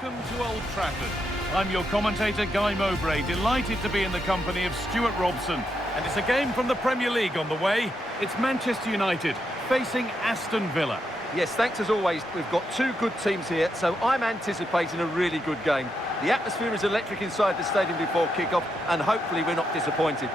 Welcome to Old Trafford. I'm your commentator, Guy Mowbray, delighted to be in the company of Stuart Robson. And it's a game from the Premier League on the way. It's Manchester United facing Aston Villa. Yes, thanks as always. We've got two good teams here, so I'm anticipating a really good game. The atmosphere is electric inside the stadium before kick-off, and hopefully we're not disappointed.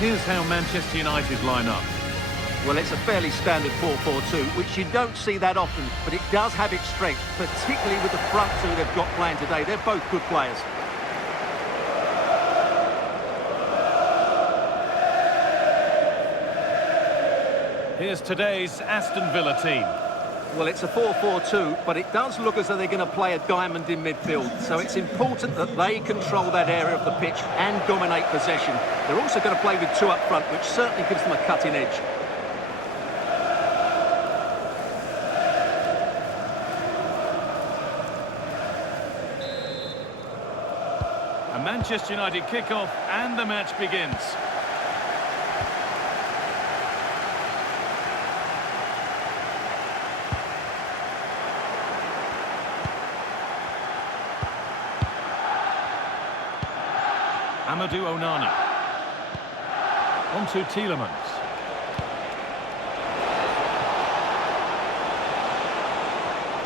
Here's how Manchester United line up. Well, it's a fairly standard 4-4-2, which you don't see that often, but it does have its strength, particularly with the front two they've got playing today. They're both good players. Here's today's Aston Villa team. Well, it's a 4-4-2, but it does look as though they're going to play a diamond in midfield. So it's important that they control that area of the pitch and dominate possession. They're also going to play with two up front, which certainly gives them a cutting edge. A Manchester United kick-off and the match begins. Amadou Onana. On to Tielemans.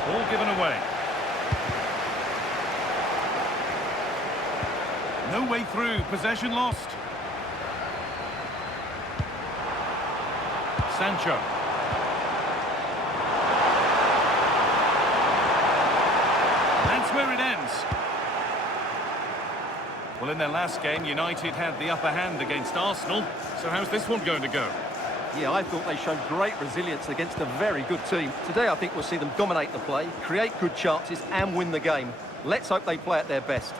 Ball given away. No way through, possession lost. Sancho. That's where it ends. Well, in their last game, United had the upper hand against Arsenal. So how's this one going to go? Yeah, I thought they showed great resilience against a very good team. Today, I think we'll see them dominate the play, create good chances and win the game. Let's hope they play at their best.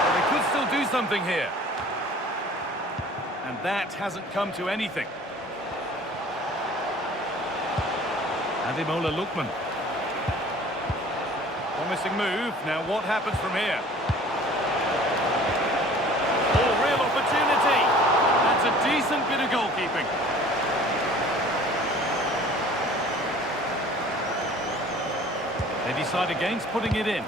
Well, they could still do something here. And that hasn't come to anything. Ademola Lookman. Promising move. Now what happens from here? Oh, real opportunity. That's a decent bit of goalkeeping. They decide against putting it in.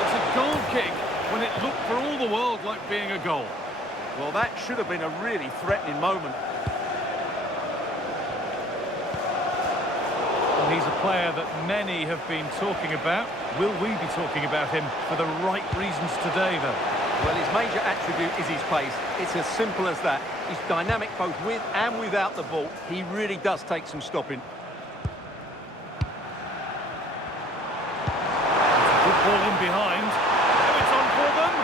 It's a goal kick when it looked for all the world like being a goal. Well, that should have been a really threatening moment. He's a player that many have been talking about. Will we be talking about him for the right reasons today, though? Well, his major attribute is his pace. It's as simple as that. He's dynamic both with and without the ball. He really does take some stopping. Good ball in behind. Now it's on for them.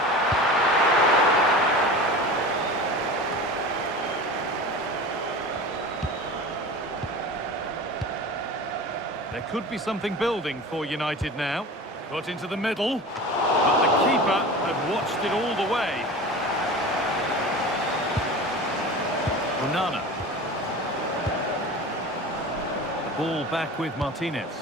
There could be something building for United now. Put into the middle, but the keeper had watched it all the way. Onana. The ball back with Martinez.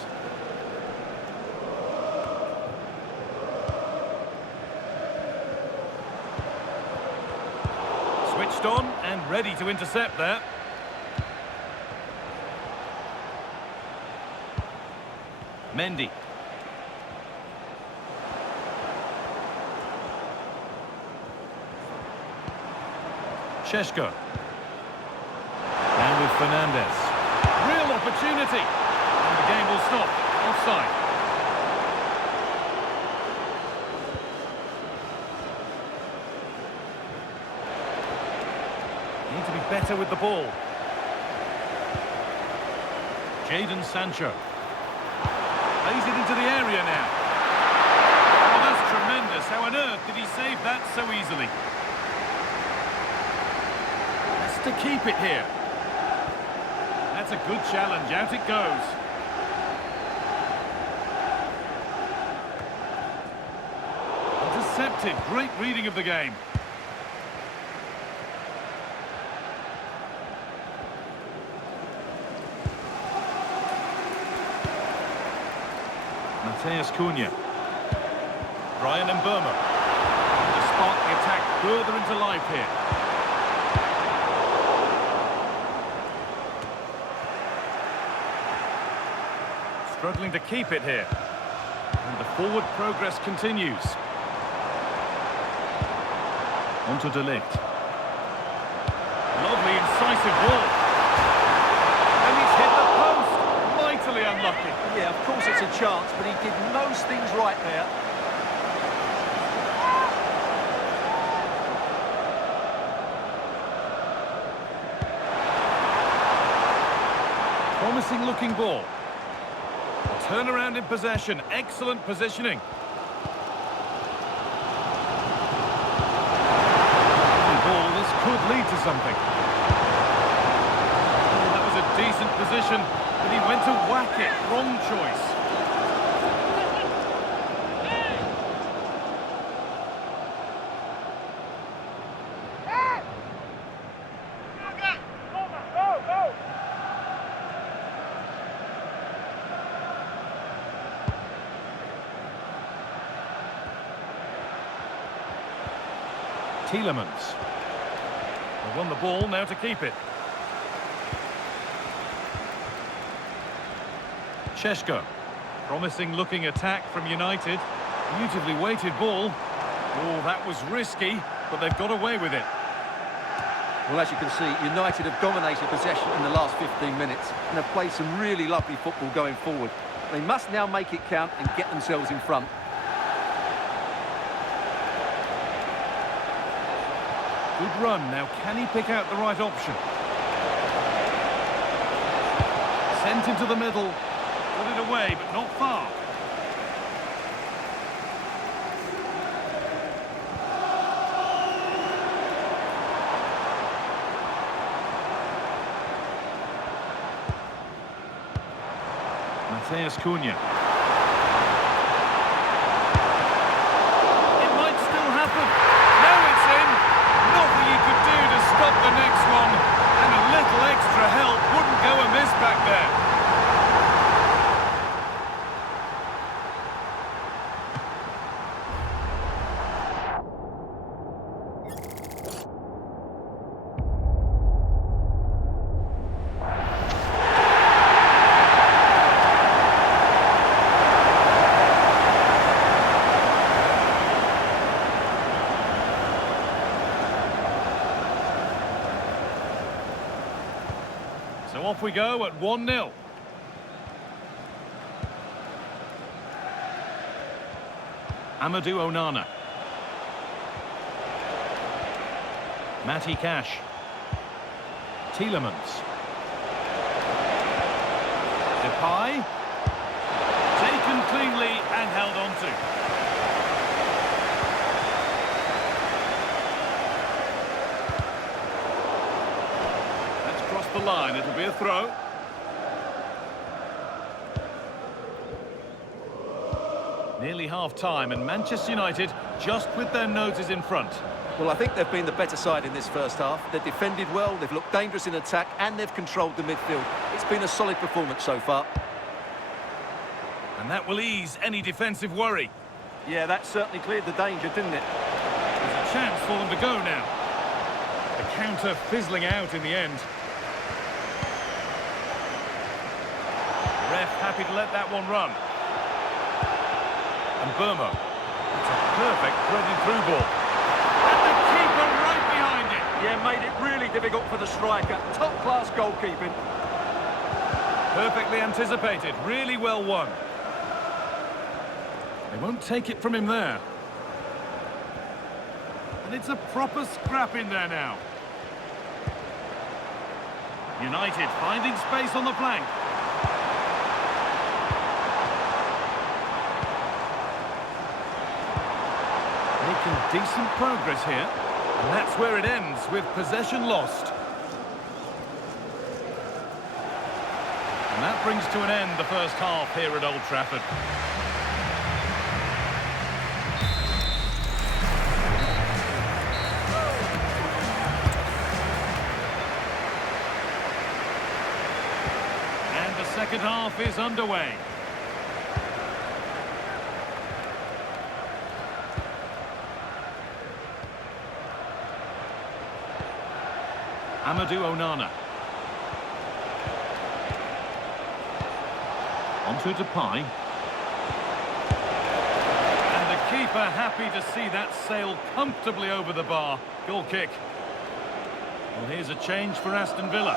Switched on and ready to intercept there. Mendy. Šeško. And with Fernandez. Real opportunity. And the game will stop. Offside. better with the ball. Jadon Sancho. Plays it into the area now. Oh, that's tremendous. How on earth did he save that so easily? Has to keep it here. That's a good challenge. Out it goes. Intercepted. Great reading of the game. Mateus Cunha. Brian Mbeumo. To spark the attack further into life here. Struggling to keep it here. And the forward progress continues. On to De Ligt. Lovely, incisive ball. And he's hit the post. Mightily unlucky. Yeah, of course it's a chance, but he did most things right there. Promising looking ball. Turnaround in possession. Excellent positioning. Ball, this could lead to something. Oh, that was a decent position, but he went to whack it. Wrong choice. Tielemans. They won the ball, now to keep it. Šeško. Promising looking attack from United. Beautifully weighted ball. Oh, that was risky, but they've got away with it. Well, as you can see, United have dominated possession in the last 15 minutes and have played some really lovely football going forward. They must now make it count and get themselves in front. Good run. Now, can he pick out the right option? Sent into the middle. Put it away, but not far. Mateus Cunha. It might still happen. Now it's in. Nothing he could do to stop the next one. And a little extra help wouldn't go amiss back there. So off we go at 1-0. Amadou Onana. Matty Cash. Tielemans. Depay. Taken cleanly and held on to. The line, it'll be a throw. Nearly half-time and Manchester United just with their noses in front. Well, I think they've been the better side in this first half. They've defended well, they've looked dangerous in attack, and they've controlled the midfield. It's been a solid performance so far. And that will ease any defensive worry. Yeah, that certainly cleared the danger, didn't it? There's a chance for them to go now. The counter fizzling out in the end. Ref happy to let that one run. And Mbeumo. It's a perfect threaded through ball. And the keeper right behind it. Yeah, made it really difficult for the striker. Top-class goalkeeping. Perfectly anticipated. Really well won. They won't take it from him there. And it's a proper scrap in there now. United finding space on the flank. Making decent progress here. And that's where it ends, with possession lost. And that brings to an end the first half here at Old Trafford. And the second half is underway. Amadou Onana. Onto Depay. And the keeper happy to see that sail comfortably over the bar. Goal kick. Well, here's a change for Aston Villa.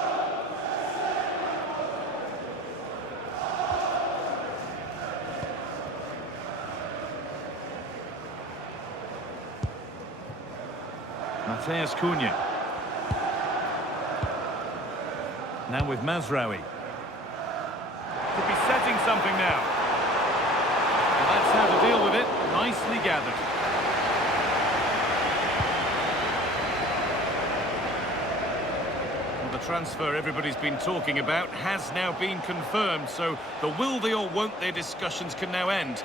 Mateus Cunha. Now with Mazraoui. Could be setting something now. And that's how to deal with it. Nicely gathered. Well, the transfer everybody's been talking about has now been confirmed, so the will they or won't they discussions can now end.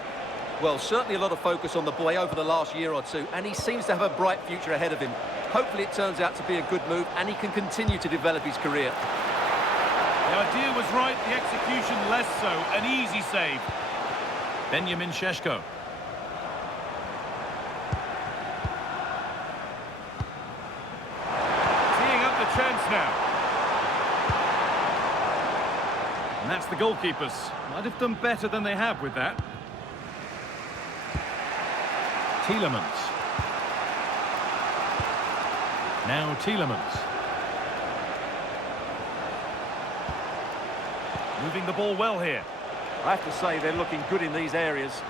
Well, certainly a lot of focus on the boy over the last year or two, and he seems to have a bright future ahead of him. Hopefully it turns out to be a good move, and he can continue to develop his career. The idea was right, the execution less so. An easy save. Benjamin Šeško. Teeing up the chance now. And that's the goalkeepers. Might have done better than they have with that. Tielemans. Now Tielemans. Moving the ball well here. I have to say they're looking good in these areas.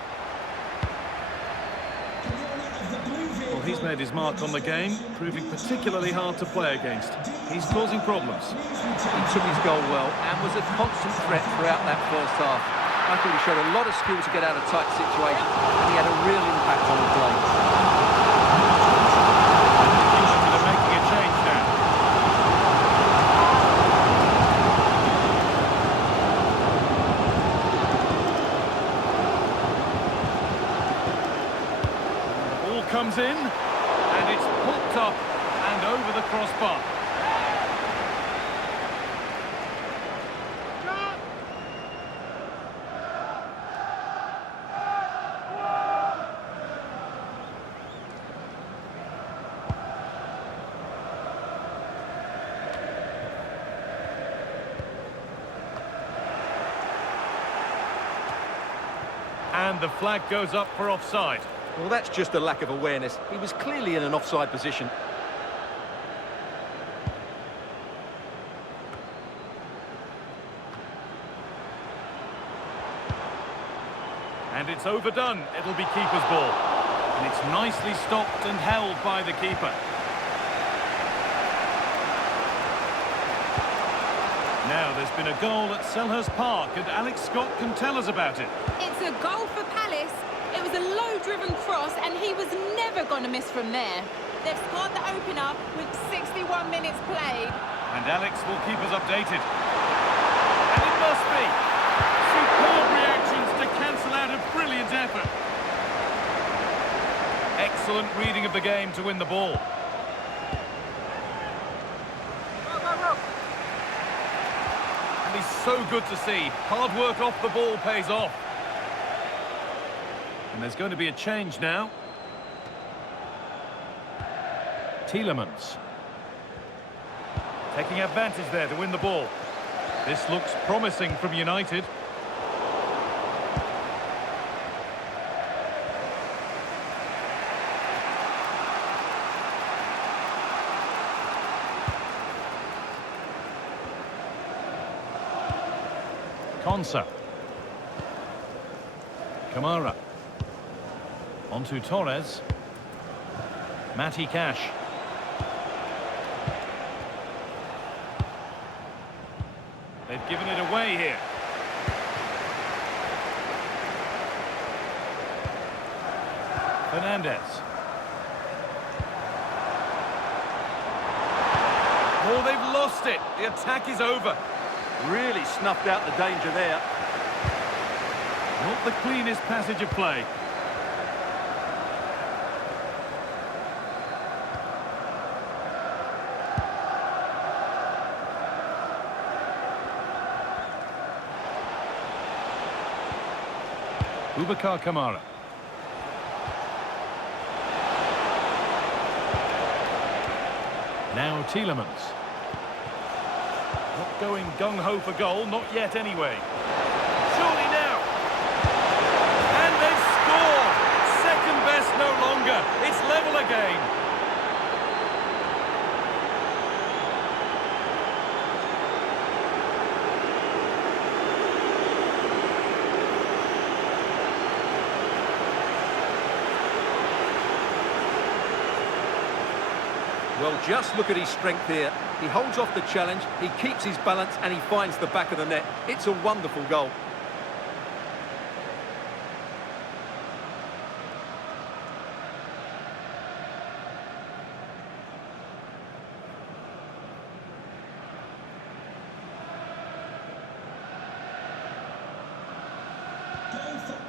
Well, he's made his mark on the game, proving particularly hard to play against. He's causing problems. He took his goal well and was a constant threat throughout that first half. I thought he showed a lot of skill to get out of tight situations, and he had a real impact on the play. They're making a change now. Comes in, and it's poked up and over the crossbar. And the flag goes up for offside. Well, that's just a lack of awareness. He was clearly in an offside position. And it's overdone. It'll be keeper's ball. And it's nicely stopped and held by the keeper. Now, there's been a goal at Selhurst Park, and Alex Scott can tell us about it. It's a goal for Palace. It was a low-driven cross, and he was never going to miss from there. They've scored the opener with 61 minutes played. And Alex will keep us updated. And it must be. Superb reactions to cancel out a brilliant effort. Excellent reading of the game to win the ball. And he's so good to see. Hard work off the ball pays off. And there's going to be a change now. Tielemans. Taking advantage there to win the ball. This looks promising from United. Konsa. Kamara. Onto Torres. Matty Cash. They've given it away here. Fernandez. Oh, they've lost it. The attack is over. Really snuffed out the danger there. Not the cleanest passage of play. Boubacar Kamara. Now Tielemans. Not going gung-ho for goal, not yet anyway. Surely now. And they've scored. Second best no longer. It's level again. Well, just look at his strength here. He holds off the challenge, he keeps his balance, and he finds the back of the net. It's a wonderful goal.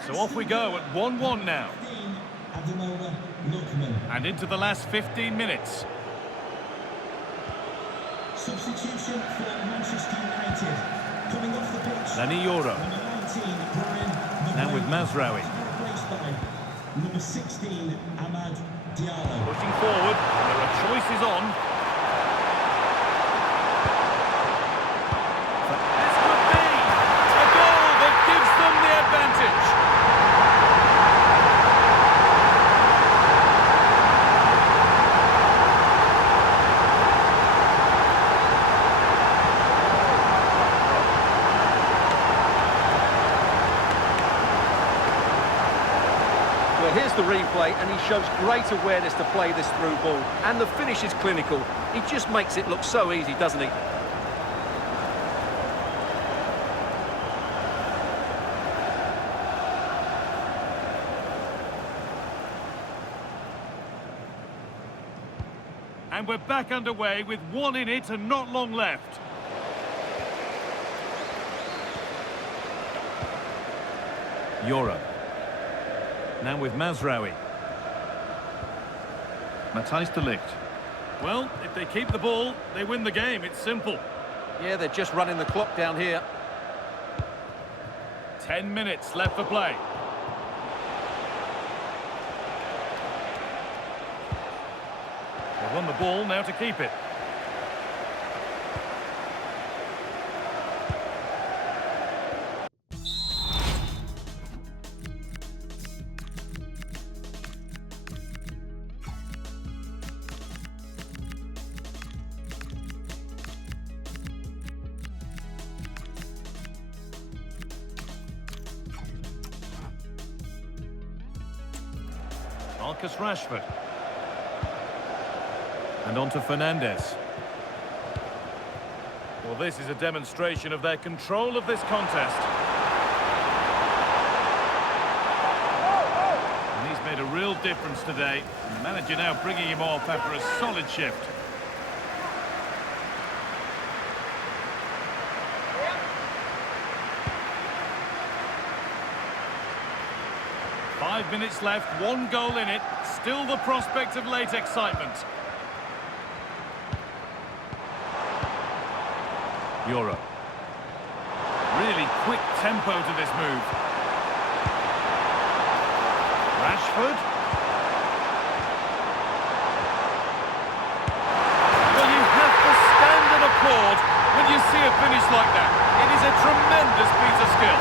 So off we go at 1-1 now. And into the last 15 minutes. Substitution for Manchester United. Coming off the pitch. Lani Yoro. Now with Mazraoui. Number 16, Amad Diallo. Pushing forward. There are choices on. This could be a goal that gives them the advantage. Well, here's the replay, and he shows great awareness to play this through ball. And the finish is clinical. He just makes it look so easy, doesn't he? And we're back underway with one in it and not long left. Yoro. Now with Mazraoui. Matthijs de Ligt. Well, if they keep the ball, they win the game. It's simple. Yeah, they're just running the clock down here. 10 minutes left for play. They won the ball, now to keep it. Marcus Rashford. And on to Fernandez. Well, this is a demonstration of their control of this contest. And he's made a real difference today. The manager now bringing him off after a solid shift. Five minutes left, one goal in it. Still the prospect of late excitement. Yoro. Really quick tempo to this move. Rashford. Well, you have to stand and applaud when you see a finish like that. It is a tremendous piece of skill.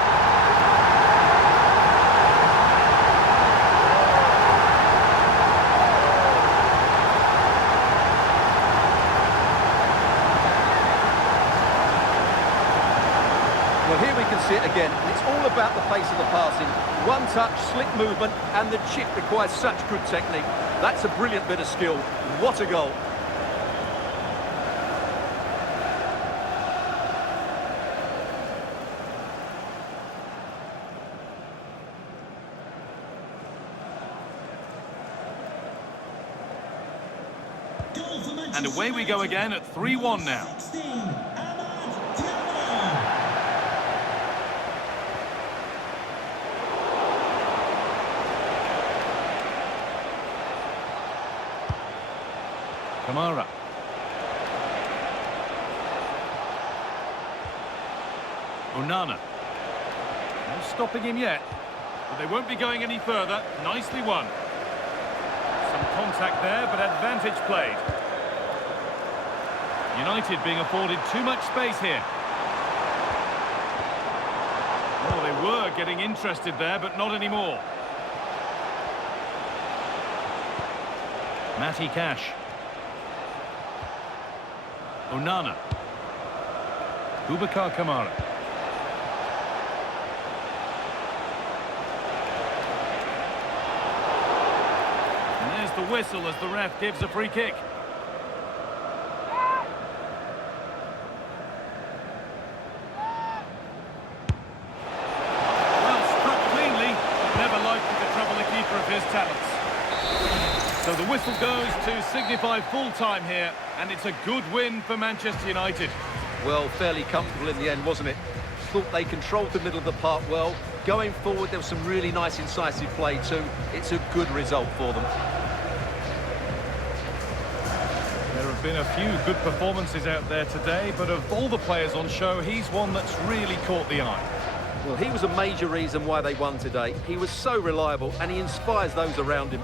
Well, here we can see it again, and it's all about the pace of the passing. One touch, slick movement, and the chip requires such good technique. That's a brilliant bit of skill. What a goal. And away we go again at 3-1 now. 16, Kamara. Onana. No stopping him yet. But they won't be going any further. Nicely won. Some contact there, but advantage played. United being afforded too much space here. Oh, they were getting interested there, but not anymore. Matty Cash. Onana. Boubacar Kamara. And there's the whistle as the ref gives a free kick. Well, struck cleanly, but never likely to trouble a keeper of his talents. So the whistle goes to signify full-time here, and it's a good win for Manchester United. Well, fairly comfortable in the end, wasn't it? Thought they controlled the middle of the park well. Going forward, there was some really nice incisive play too. It's a good result for them. There have been a few good performances out there today, but of all the players on show, he's one that's really caught the eye. Well, he was a major reason why they won today. He was so reliable and he inspires those around him.